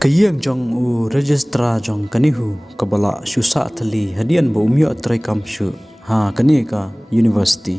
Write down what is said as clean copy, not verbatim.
Kayang jong u registra jong kanihu kabala syusa thali hadian bo umyo atrai kam shu ha kani ka university.